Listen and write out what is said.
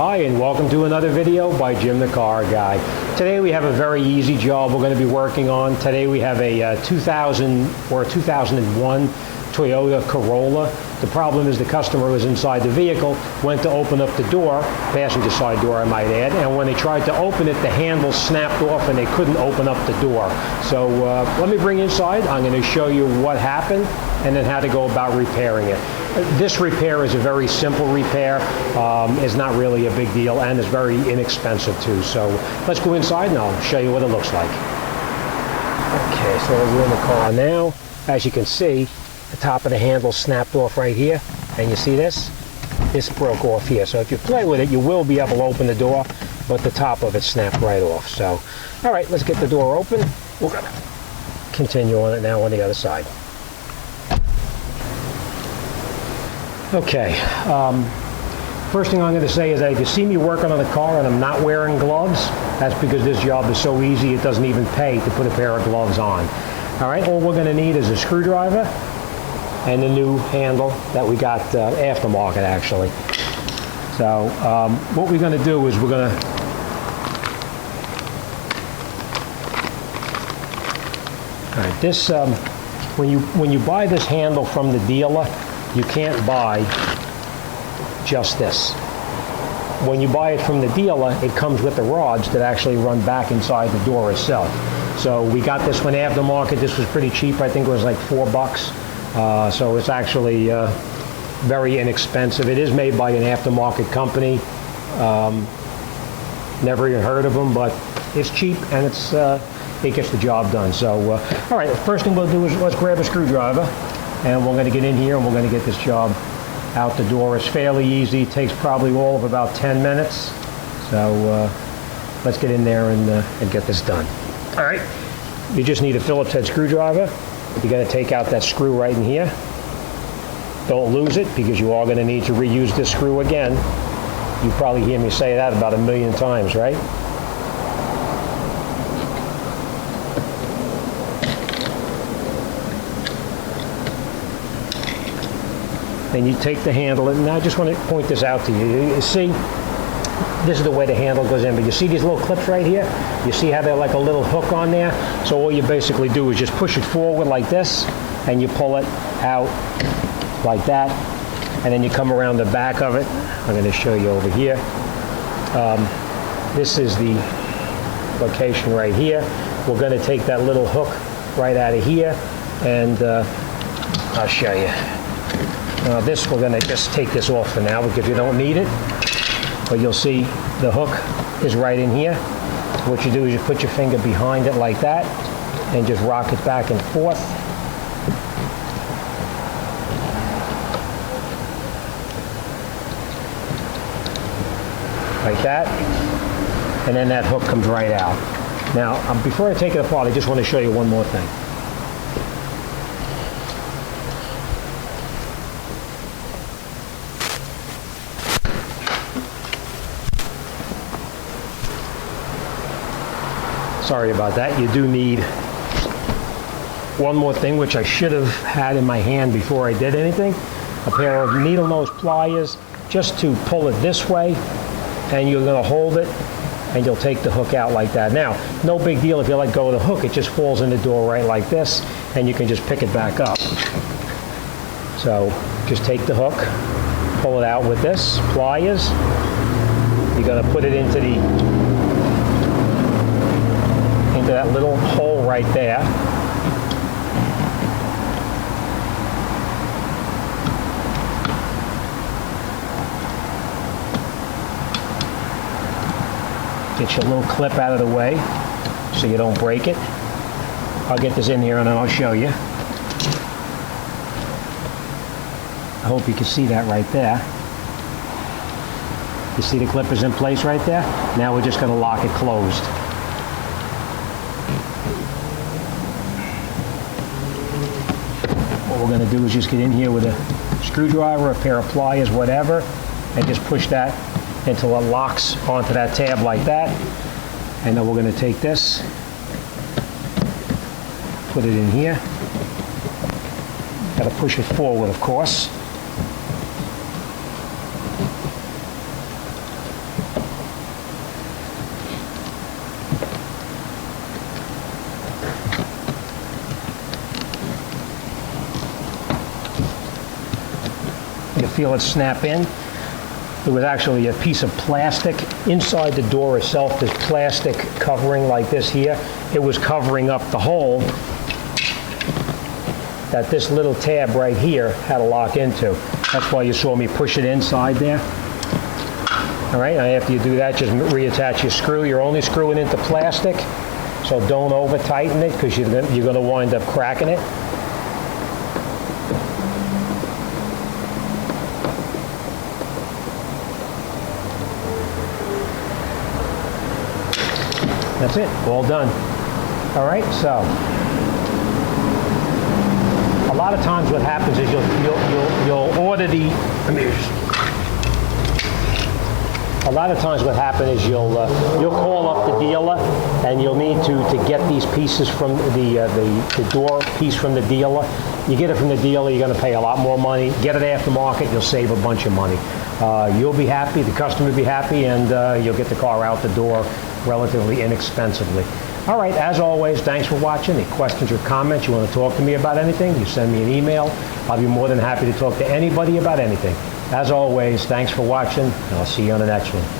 Hi, and welcome to another video by Jim the Car Guy. Today we have a very easy job we're going to be working on. Today we have a 2000 or a 2001 Toyota Corolla. The problem is the customer was inside the vehicle, went to open up the door, passenger side door I might add, and when they tried to open it, the handle snapped off and they couldn't open up the door. So let me bring you inside. I'm going to show you what happened and then how to go about repairing it. This repair is a very simple repair. It's not really a big deal and it's very inexpensive too. So let's go inside and I'll show you what it looks like. Okay, so we're in the car now. As you can see, the top of the handle snapped off right here, and you see this? This broke off here. So if you play with it, you will be able to open the door, but the top of it snapped right off. So, all right, let's get the door open. We're gonna continue on it now on the other side. Okay, first thing I'm going to say is that if you see me working on the car and I'm not wearing gloves, that's because this job is so easy it doesn't even pay to put a pair of gloves on. All right, all we're going to need is a screwdriver and the new handle that we got aftermarket actually. So what we're going to do is we're going to this when you buy this handle from the dealer, you can't buy just this. When you buy it from the dealer, it comes with the rods that actually run back inside the door itself. So we got this one aftermarket. This was pretty cheap. I think it was like $4. So it's actually very inexpensive. It is made by an aftermarket company. Never even heard of them, but it's cheap and it gets the job done. So, all right, the first thing we'll do is let's grab a screwdriver and we're going to get in here and we're going to get this job out the door. It's fairly easy. It takes probably all of about 10 minutes. So let's get in there and get this done. All right, you just need a Phillips head screwdriver. You're going to take out that screw right in here. Don't lose it because you are going to need to reuse this screw again. You probably hear me say that about 1,000,000 times, right? Then you take the handle, and I just want to point this out to you. You see, this is the way the handle goes in, but you see these little clips right here? You see how they're like a little hook on there? So all you basically do is just push it forward like this, and you pull it out like that, and then you come around the back of it. I'm going to show you over here. This is the location right here. We're going to take that little hook right out of here, and I'll show you. This, we're going to just take this off for now because you don't need it. But you'll see the hook is right in here. What you do is you put your finger behind it like that and just rock it back and forth. Like that. And then that hook comes right out. Now, before I take it apart, I just want to show you one more thing. Sorry about that. You do need one more thing, which I should have had in my hand before I did anything. A pair of needle nose pliers, just to pull it this way, and you're going to hold it, and you'll take the hook out like that. Now, no big deal if you let go of the hook. It just falls in the door right like this, and you can just pick it back up. So just take the hook, pull it out with this, pliers. You're going to put it into that little hole right there. Get your little clip out of the way so you don't break it. I'll get this in here and then I'll show you. I hope you can see that right there. You see the clip is in place right there? Now we're just going to lock it closed. What we're going to do is just get in here with a screwdriver, a pair of pliers, whatever, and just push that until it locks onto that tab like that. And then we're going to take this, put it in here. Got to push it forward, of course. feel it snap in. It was actually a piece of plastic. Inside the door itself, this plastic covering like this here, it was covering up the hole that this little tab right here had to lock into. That's why you saw me push it inside there. All right, now after you do that, just reattach your screw. You're only screwing into plastic, so don't over tighten it because you're going to wind up cracking it. That's it, all done. All right, so a lot of times what happens is you'll order the. A lot of times what happens is you'll call up the dealer and you'll need to get these pieces from the door piece from the dealer. You get it from the dealer, you're going to pay a lot more money. Get it aftermarket, you'll save a bunch of money. You'll be happy, the customer will be happy, and you'll get the car out the door relatively inexpensively. All right, as always, thanks for watching. Any questions or comments, you want to talk to me about anything, you send me an email. I'll be more than happy to talk to anybody about anything. As always, thanks for watching, and I'll see you on the next one.